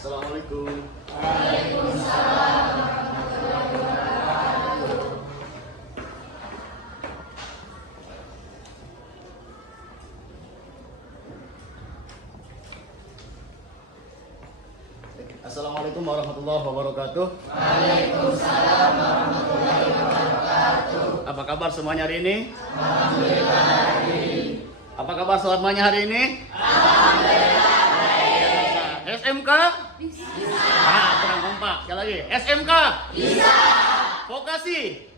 Assalamualaikum. Assalamualaikum warahmatullahi wabarakatuh. Waalaikumsalam warahmatullahi wabarakatuh. Apa kabar semuanya hari ini? Alhamdulillah baik. Apa kabar semuanya hari ini? Alhamdulillah baik. SMK? Bisa. Kurang kompak. Sekali lagi. SMK? Bisa. Vokasi?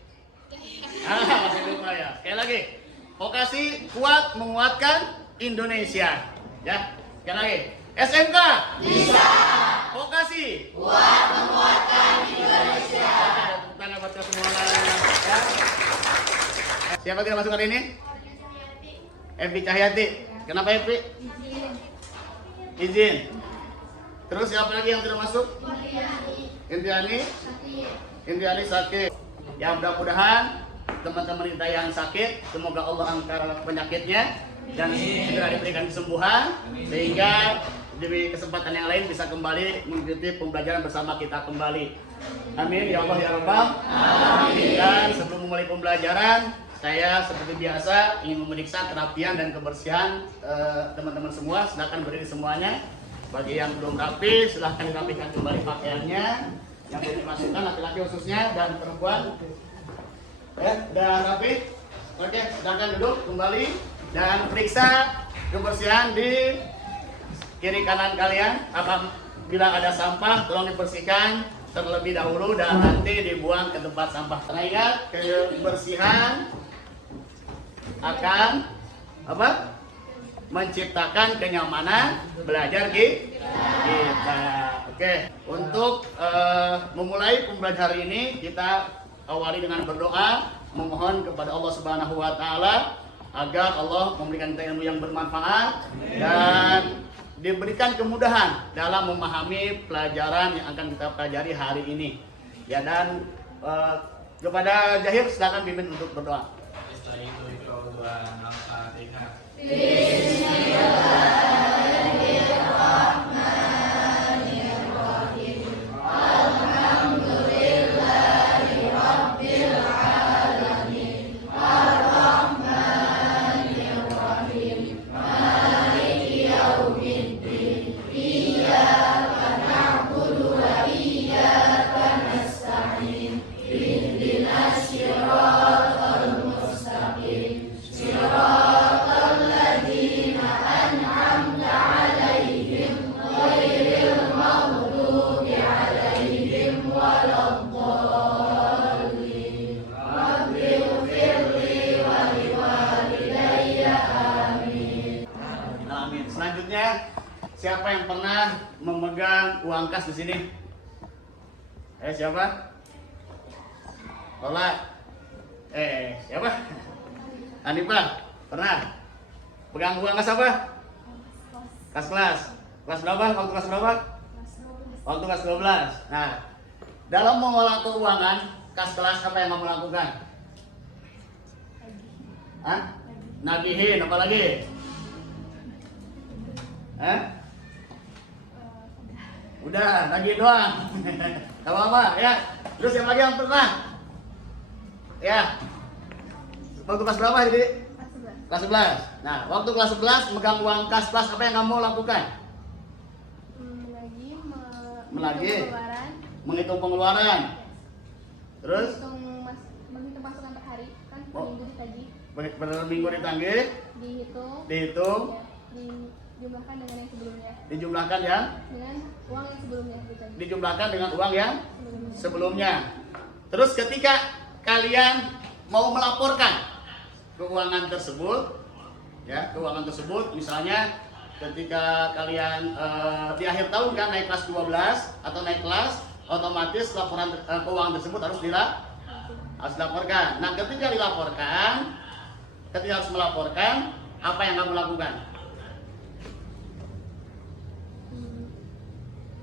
Masih lupa ya. Sekali lagi. Vokasi kuat menguatkan Indonesia. Ya. Sekali lagi. SMK? Bisa. Vokasi Kuat menguatkan Indonesia. Tepuk tangan buat kita semua. Ya. Siapa yang masuk hari ini? Evi Cahyati. Kenapa Evi? Izin. Terus siapa lagi yang tidak masuk? Indriani sakit. Ya mudah-mudahan teman-teman kita yang sakit, semoga Allah angkat penyakitnya dan segera diberikan kesembuhan sehingga di kesempatan yang lain bisa kembali mengikuti pembelajaran bersama kita kembali. Amin ya Allah ya Rabbal Alamin. Dan sebelum memulai pembelajaran, saya seperti biasa ingin memeriksa kerapian dan kebersihan teman-teman semua. Silakan berdiri semuanya. Bagi yang belum rapi, silahkan dirapikan kembali pakaiannya. Yang belum dimasukkan laki-laki khususnya dan perempuan. Ya, udah rapi? Oke, silakan duduk kembali dan periksa kebersihan di kiri kanan kalian. Apabila ada sampah, tolong dibersihkan terlebih dahulu dan nanti dibuang ke tempat sampah. Karena ingat, kebersihan akan apa? Menciptakan kenyamanan belajar kita. Oke, untuk memulai pembelajaran ini kita awali dengan berdoa, memohon kepada Allah Subhanahu wa taala agar Allah memberikan kita ilmu yang bermanfaat dan diberikan kemudahan dalam memahami pelajaran yang akan kita pelajari hari ini. Ya, dan kepada Jahir silakan pimpin untuk berdoa. Selanjutnya, siapa yang pernah memegang uang kas di sini? Siapa? Lola. Siapa? Hanifah. Pernah? Pegang uang kas apa? Kelas. Kelas berapa? Waktu kelas berapa? Waktu kelas 12. Nah, dalam mengelola keuangan, kas kelas apa yang kamu lakukan? Nagihin, apa lagi? Udah, lagi doang. Gak apa-apa ya. Terus yang lagi yang pernah? Ya. Waktu kelas berapa jadi? Kelas 11. Nah, waktu kelas 11 megang uang kas kelas apa yang kamu lakukan? Melagi. Menghitung pengeluaran. Terus? Menghitung masukan per hari kan per minggu ditagih. Per minggu ditagih. Dihitung. Dijumlahkan dengan yang sebelumnya. Dijumlahkan yang? Dengan uang yang sebelumnya. Dijumlahkan dengan uang yang sebelumnya. Terus ketika kalian mau melaporkan keuangan tersebut, ya keuangan tersebut, misalnya ketika kalian di akhir tahun kan naik kelas 12 atau naik kelas, otomatis laporan keuangan tersebut harus dilaporkan. Nah, ketika harus melaporkan, apa yang kamu lakukan?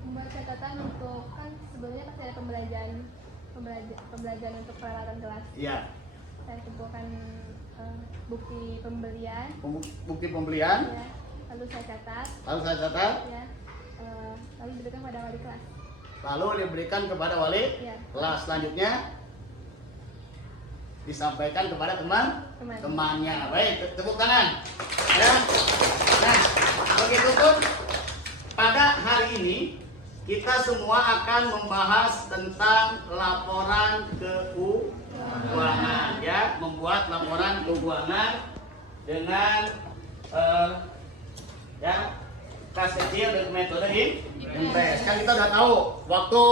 Membuat catatan untuk kan sebelumnya pasti ada pembelajaran untuk peralatan kelas. Iya. Saya kumpulkan bukti pembelian. Bukti pembelian. Ya. Lalu saya catat. Ya. Lalu diberikan pada wali kelas. Lalu diberikan kepada wali Iya. kelas. Selanjutnya disampaikan kepada temannya. Baik, tepuk tangan. Ya. Nah, begitupun pada hari ini kita semua akan membahas tentang laporan keuangan, ya, membuat laporan keuangan dengan ya, kas kecil dan metode impress. Kan kita sudah tahu waktu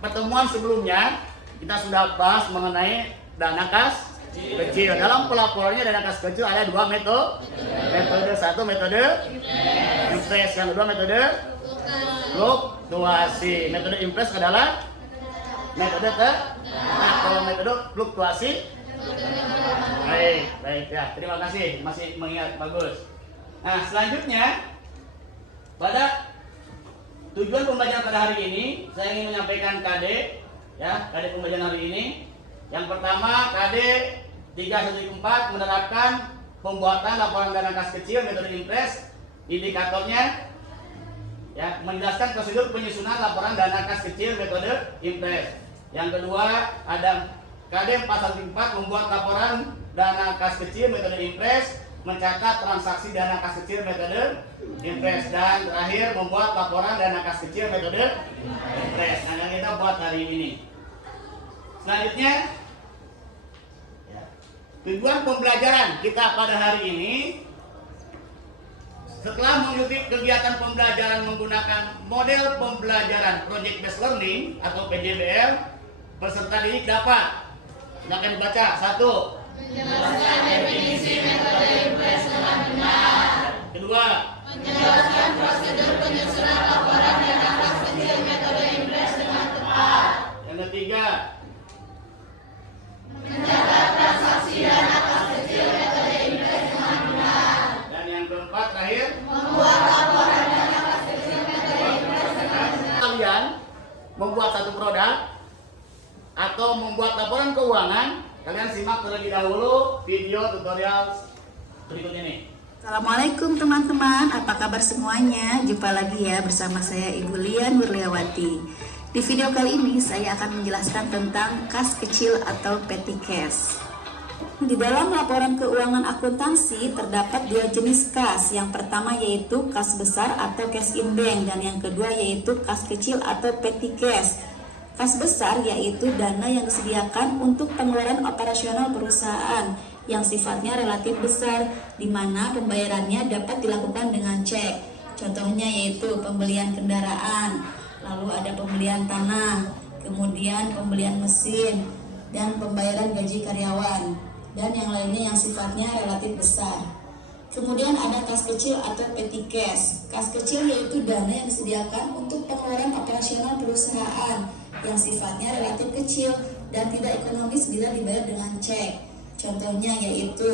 pertemuan sebelumnya kita sudah bahas mengenai dana kas kecil. Dalam pelaporannya dana kas kecil ada dua metode. Metode satu metode impress, yang kedua metode fluktuasi. Metode impress adalah metode kalau metode fluktuasi. Baik ya. Terima kasih masih mengingat, bagus. Nah, selanjutnya pada tujuan pembelajaran pada hari ini saya ingin menyampaikan KD ya, KD pembelajaran hari ini. Yang pertama, KD 314 menerapkan pembuatan laporan dana kas kecil metode impress. Indikatornya ya, menjelaskan prosedur penyusunan laporan dana kas kecil metode impress. Yang kedua, ada KD 414 membuat laporan dana kas kecil metode impress, mencatat transaksi dana kas kecil metode impress, dan terakhir membuat laporan dana kas kecil metode impress. Nah, yang kita buat hari ini. Selanjutnya, ya, tujuan pembelajaran kita pada hari ini, setelah mengikuti kegiatan pembelajaran menggunakan model pembelajaran Project Based Learning atau PJBL, peserta didik dapat, silakan dibaca. Satu, Menjelaskan definisi metode impress dengan benar. kedua, Menjelaskan prosedur penyusunan laporan dana kas kecil metode impress dengan tepat. yang ketiga, Mencatat transaksi dana kas kecil metode impress dengan benar. dan yang keempat terakhir. Membuat laporan dana kas kecil metode impress dengan benar. Kalian membuat satu produk atau membuat laporan keuangan, kalian simak terlebih dahulu video tutorial berikut ini. Assalamualaikum teman-teman, apa kabar semuanya? Jumpa lagi ya bersama saya Ibu Lian Wirliawati. Di video kali ini saya akan menjelaskan tentang kas kecil atau petty cash. Di dalam laporan keuangan akuntansi terdapat dua jenis kas. Yang pertama yaitu kas besar atau cash in bank, dan yang kedua yaitu kas kecil atau petty cash. Kas besar yaitu dana yang disediakan untuk pengeluaran operasional perusahaan yang sifatnya relatif besar, di mana pembayarannya dapat dilakukan dengan cek. Contohnya yaitu pembelian kendaraan, lalu ada pembelian tanah, kemudian pembelian mesin, dan pembayaran gaji karyawan, dan yang lainnya yang sifatnya relatif besar. Kemudian ada kas kecil atau petty cash. Kas kecil yaitu dana yang disediakan untuk pengeluaran operasional perusahaan yang sifatnya relatif kecil dan tidak ekonomis bila dibayar dengan cek. Contohnya yaitu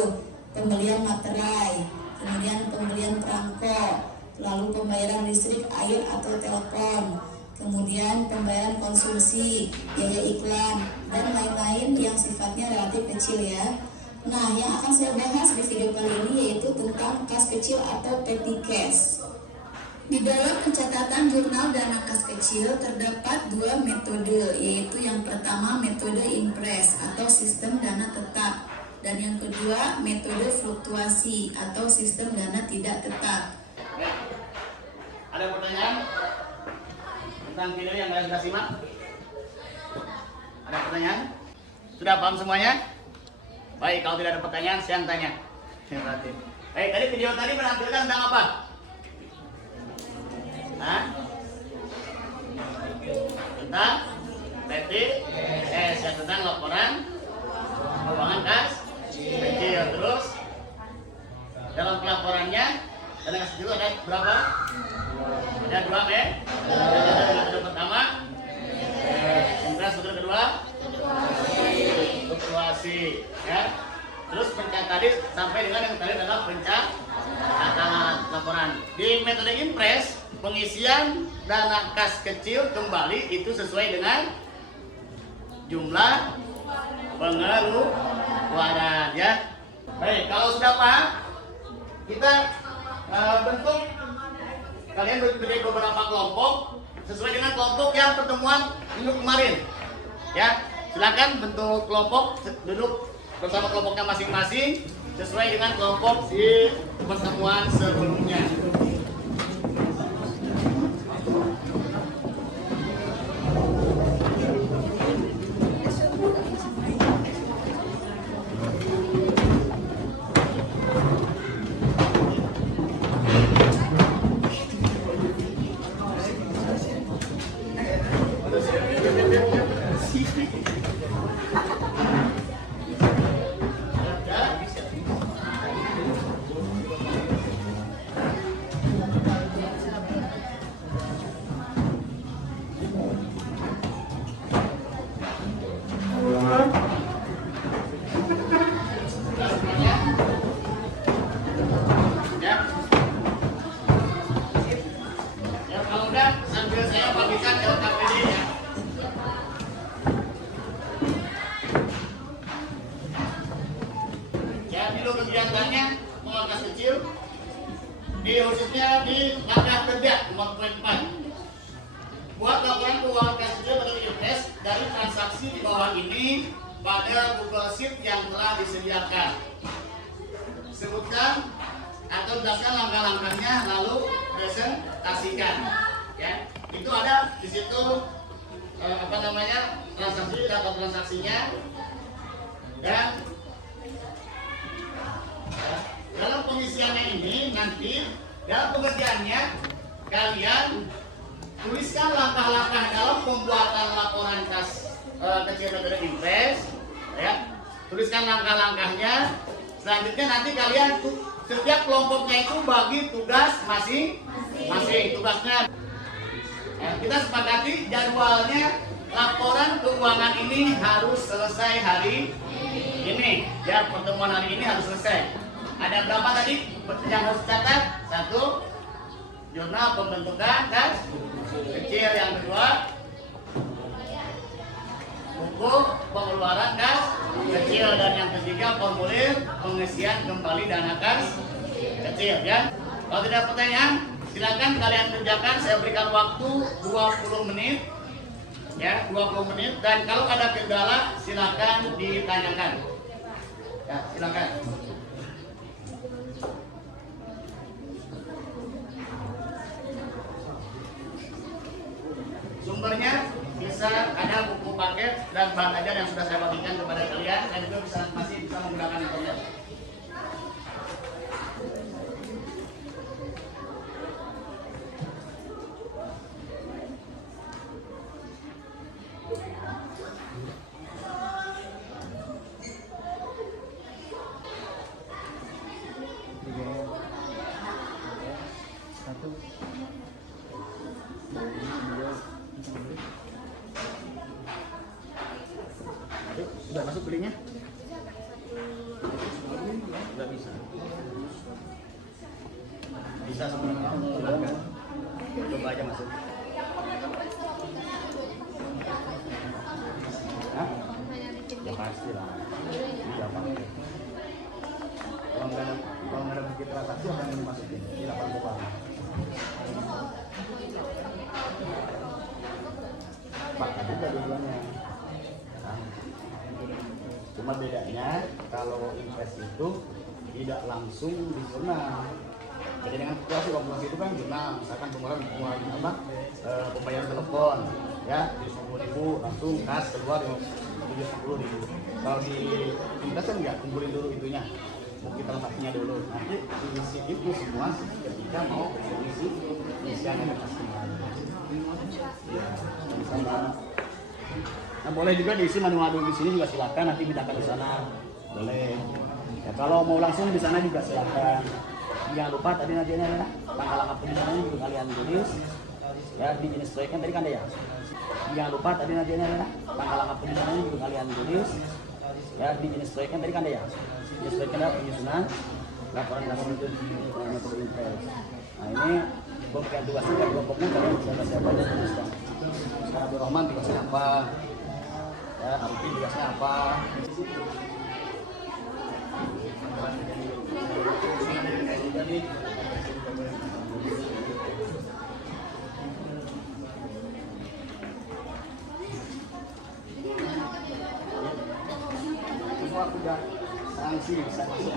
pembelian materai, kemudian pembelian perangko, lalu pembayaran listrik, air atau telepon, kemudian pembayaran konsumsi, biaya iklan, dan lain-lain yang sifatnya relatif kecil ya. Nah, yang akan saya bahas di video kali ini yaitu tentang kas kecil atau petty cash. Di dalam pencatatan jurnal dana kas kecil terdapat dua metode, yaitu yang pertama metode impress atau sistem dana tetap, dan yang kedua metode fluktuasi atau sistem dana tidak tetap. Ada pertanyaan tentang video yang kalian sudah simak? Ada pertanyaan? Sudah paham semuanya? Baik, kalau tidak ada pertanyaan, saya yang tanya. Baik, tadi video tadi menampilkan tentang apa? Hah? Tentang petty cash, ya, tentang laporan keuangan kas kecil. Terus dalam pelaporannya dana kas kecil ada berapa? Ada dua, metode pertama impress, metode kedua fluktuasi, ya. Terus tadi sampai dengan yang tadi adalah pencatatan laporan. Di metode impress, pengisian dana kas kecil kembali itu sesuai dengan jumlah pengeluaran, ya. Baik, kalau sudah paham, kita bentuk, kalian berdiri beberapa kelompok. sesuai dengan kelompok yang pertemuan minggu kemarin. Ya, silakan bentuk kelompok, duduk bersama kelompoknya masing-masing sesuai dengan kelompok di pertemuan sebelumnya. Kegiatannya mengakas kecil khususnya di langkah kerja nomor 4. Buat laporan keuangan kas kecil atau IFS dari transaksi di bawah ini pada Google Sheet yang telah disediakan. Sebutkan atau jelaskan langkah-langkahnya lalu presentasikan. Ya, itu ada di situ transaksi data transaksinya dan dalam pengisiannya ini nanti dalam pengerjaannya kalian tuliskan langkah-langkah dalam pembuatan laporan kas kecil dan impres, ya. Tuliskan langkah-langkahnya. Selanjutnya nanti kalian setiap kelompoknya itu bagi tugas masing-masing tugasnya. Ya, kita sepakati jadwalnya laporan keuangan ini harus selesai hari ini. Ya, pertemuan hari ini harus selesai. Ada berapa tadi yang harus catat? 1, jurnal pembentukan kas kecil. Yang kedua, buku pengeluaran kas kecil. Dan yang ketiga, formulir pengisian kembali dana kas kecil. Ya, kalau tidak pertanyaan, silakan kalian kerjakan. Saya berikan waktu 20 menit. Ya, 20 menit. Dan kalau ada kendala, silakan ditanyakan. Ya, silakan. Sumbernya bisa ada buku paket dan bahan ajar yang sudah saya bagikan kepada kalian, dan juga masih bisa menggunakan internet. Sudah masuk belinya? Nggak bisa. Bisa sebenarnya. Coba aja masuk. Hah? Ya pasti lah. Iya Pak. Kalau nggak ada bukti transaksi apa yang dimasukin? Di 8 buku. Pak, ada juga dua-duanya. Cuma bedanya kalau invest itu tidak langsung di jurnal. Jadi dengan kalkulasi itu kan jurnal, misalkan pengeluaran pembayaran telepon, ya di 10.000 langsung kas keluar 70.000. Kalau di invest kan nggak, kumpulin dulu itunya, bukti transaksinya dulu. Nanti diisi itu semua ketika mau mengisi isiannya kembali. Ya, sama. Nah, boleh juga diisi manual di sini juga silakan, nanti mintakan di sana boleh. Ya, kalau mau langsung di sana juga silakan. Jangan lupa tadi nantinya ya, tanggal penyimpanan juga kalian tulis. Ya, disesuaikan tadi kan ya. Jangan lupa tadi nantinya ya, tanggal penyimpanan juga kalian tulis. Ya, disesuaikan tadi kan ya. Disesuaikan penyusunan laporan itu impres. Nah, ini pembagian tugasnya dari kelompoknya kalian bisa siapa aja tuliskan. Sekarang Abdul Rahman tugasnya apa? Ya, Arfi tugasnya apa? Sini bisa masuk.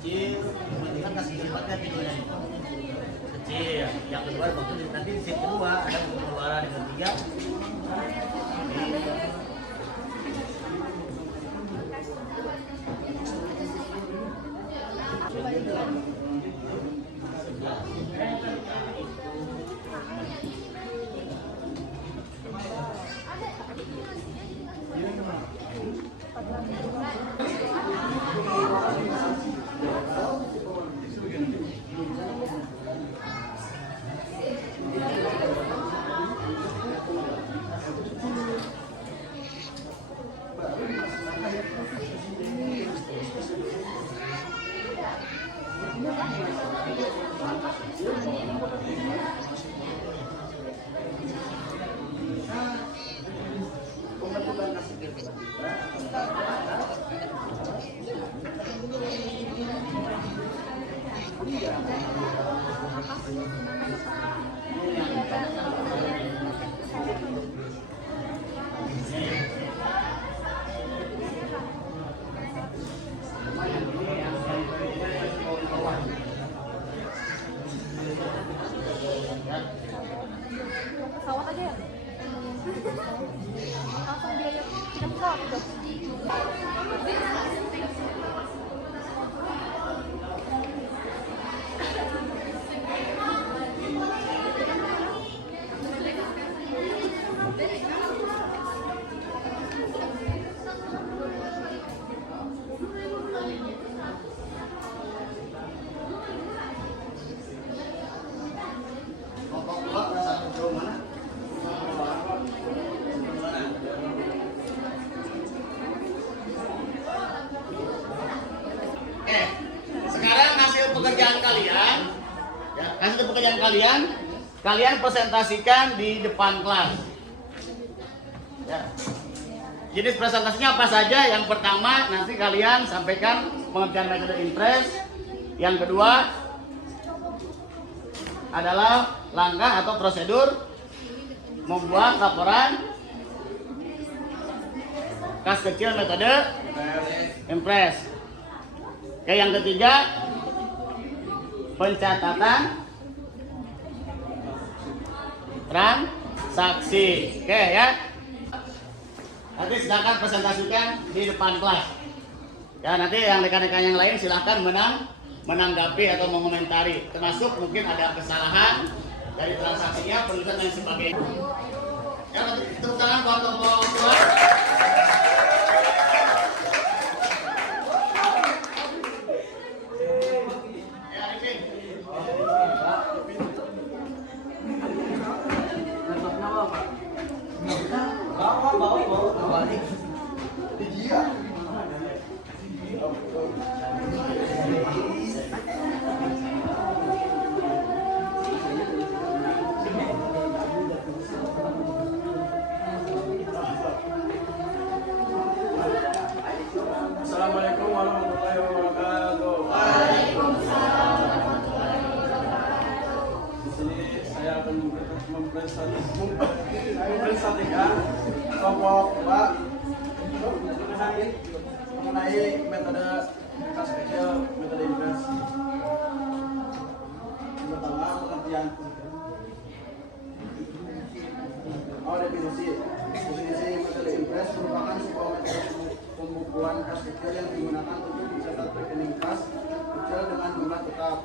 Kecil, kemudian kasih kirimatnya videonya kecil. Yang kedua bagus nanti di set kedua ada pengeluaran yang ketiga. Pesawat aja ya? Langsung biaya kita pesawat udah. Sekarang hasil pekerjaan kalian, ya, hasil pekerjaan kalian presentasikan di depan kelas. Ya. Jenis presentasinya apa saja? Yang pertama nanti kalian sampaikan pengertian metode impress. Yang kedua adalah langkah atau prosedur membuat laporan kas kecil metode impress. Oke, yang ketiga pencatatan transaksi. Oke ya. Nanti silakan presentasikan di depan kelas. Ya, nanti yang rekan-rekan yang lain silahkan menanggapi atau mengomentari, termasuk mungkin ada kesalahan dari transaksinya, penulisan dan sebagainya. Ya, tepuk tangan buat tokoh kelas. Ya, Arifin. Assalamualaikum warahmatullahi wabarakatuh. Di sini saya akan mempresentasikan kelompok Pak mengenai metode kas kecil, metode impress. Pertama, pengertian. Definisi metode impress merupakan sebuah metode pembukuan kas kecil yang digunakan untuk mencetak rekening kas kecil dengan jumlah tetap.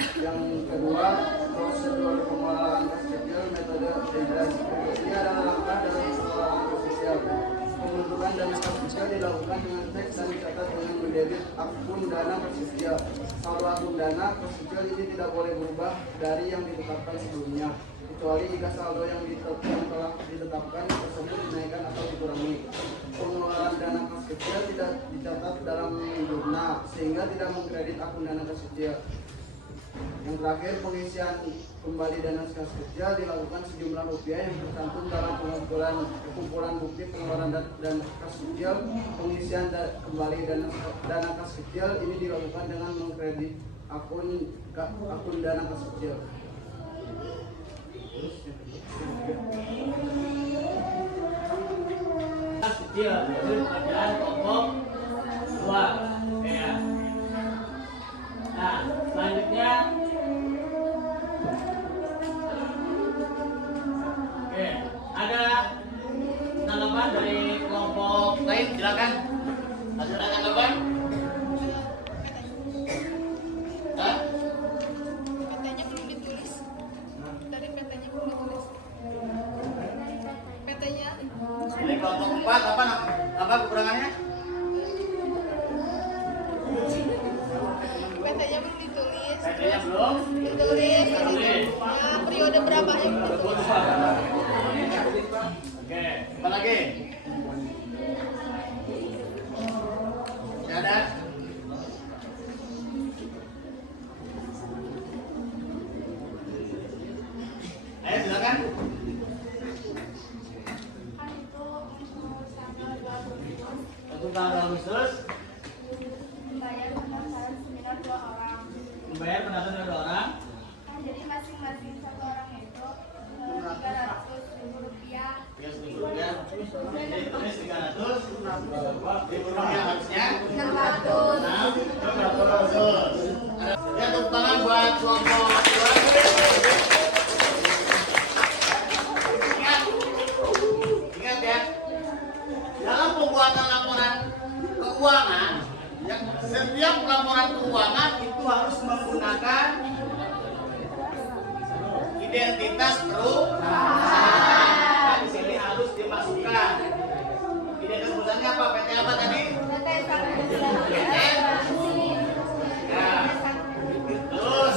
Yang kedua, prosedur pengelolaan kas kecil metode impress. Ini adalah langkah dalam pengelolaan kas kecil. Pembentukan dana kas kecil dilakukan dengan teks dan dicatat dengan mendebit akun dana kas kecil. Saldo akun dana kas kecil ini tidak boleh berubah dari yang ditetapkan sebelumnya, kecuali jika saldo yang telah ditetapkan tersebut dinaikkan atau dikurangi. Pengeluaran dana kas kecil tidak dicatat dalam jurnal sehingga tidak mengkredit akun dana kas kecil. Yang terakhir, pengisian kembali dana kas kecil dilakukan sejumlah rupiah yang tercantum dalam kumpulan bukti pengeluaran dana kas kecil. Pengisian kembali dana kas kecil ini dilakukan dengan mengkredit akun dana kas kecil. Kas kecil itu pekerjaan pokok 2 ya. Nah, selanjutnya oke, ada tanggapan dari kelompok lain, silakan. Ada tanggapan? Hah? PT-nya belum ditulis. Dari PT-nya belum ditulis. PT-nya Ini kelompok 4 apa kekurangannya? PT-nya belum ditulis. PT-nya belum. Ditulis. Ya, periode berapanya belum ditulis. Oke, apa lagi? Ya ada? Ayo silakan. Untuk tanggal Agustus Membayar pendaftaran seminar 2 orang. membayar pendapatan 2 orang. Jadi masing-masing satu orang itu 300.000 rupiah. Ya. Jadi tulis 300. Ribu yang harusnya 600. 600. Ya, tepuk tangan buat kelompok 2. Ingat ya, dalam pembuatan laporan keuangan, ya, setiap laporan keuangan itu harus menggunakan identitas perusahaan. Di sini harus dimasukkan identitas perusahaannya apa? PT apa tadi? PT. Ya. Terus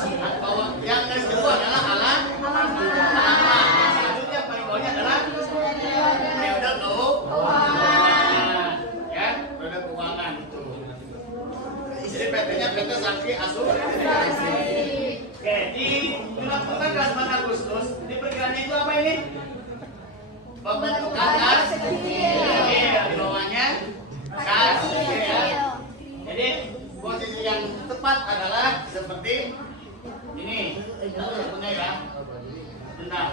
yang garis kedua adalah alamat. Selanjutnya paling bawahnya adalah periode keuangan. Ya, periode keuangan itu. Jadi PT-nya PT Sakti Asuransi. Oke, di dilakukan kas 4 Agustus, di perkiraannya itu apa ini? Pembentukan kas kecil. Di bawahnya kas kecil. Jadi posisi yang tepat adalah seperti ini. Contohnya ya. Benar.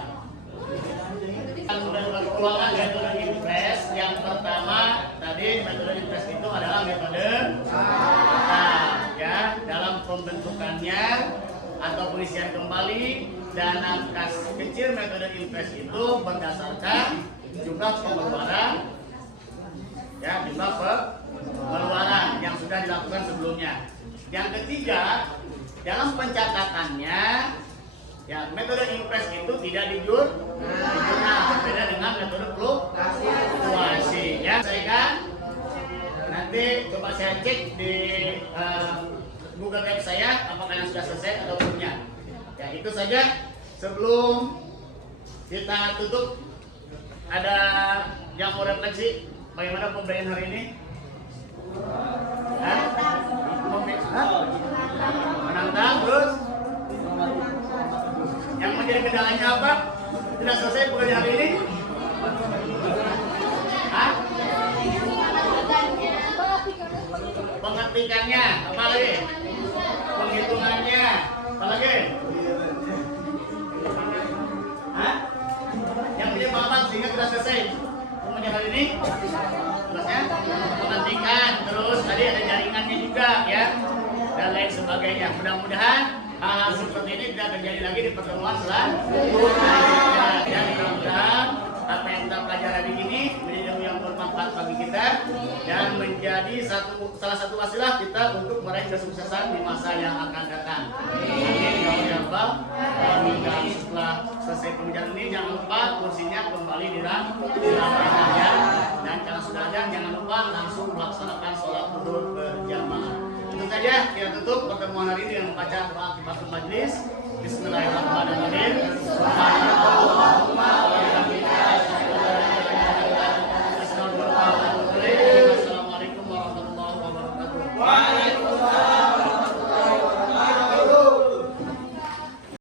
Metode keuangan metode impress yang pertama tadi metode impress itu adalah metode ya, dalam pembentukannya atau pengisian kembali dana kas kecil metode impress itu berdasarkan jumlah pengeluaran ya, jumlah pengeluaran yang sudah dilakukan sebelumnya. Yang ketiga, dalam pencatatannya ya, metode impress itu tidak di jurnal, berbeda dengan metode fluktuasi ya. Saya kan nanti coba saya cek di Google Drive saya apakah yang sudah selesai atau belumnya. Ya, itu saja. Sebelum kita tutup, ada yang mau refleksi bagaimana pemberian hari ini? Menantang terus. Yang menjadi kendalanya apa? Tidak selesai pekerjaan hari ini? Hah? Pengetikannya, apa lagi? Penghitungannya, apa lagi? Hah? Yang menyebabkan sehingga tidak selesai pekerjaan hari ini? Terusnya pengetikan, terus tadi ada jaringannya juga ya, dan lain sebagainya. Mudah-mudahan hal seperti ini tidak terjadi lagi di pertemuan selanjutnya. Dan mudah-mudahan apa yang kita pelajari hari ini menjadi ilmu yang bermanfaat. bermanfaat bagi kita dan menjadi salah satu wasilah kita untuk meraih kesuksesan di masa yang akan datang. Amin ya rabbal alamin. Dan setelah selesai pembicaraan ini jangan lupa kursinya kembali dirapikan dan kalau sudah ada jangan lupa langsung melaksanakan sholat zuhur berjamaah. Itu saja kita tutup pertemuan hari ini dengan membaca doa kifaratul majlis. Bismillahirrahmanirrahim. Subhanallahumma wa bihamdihi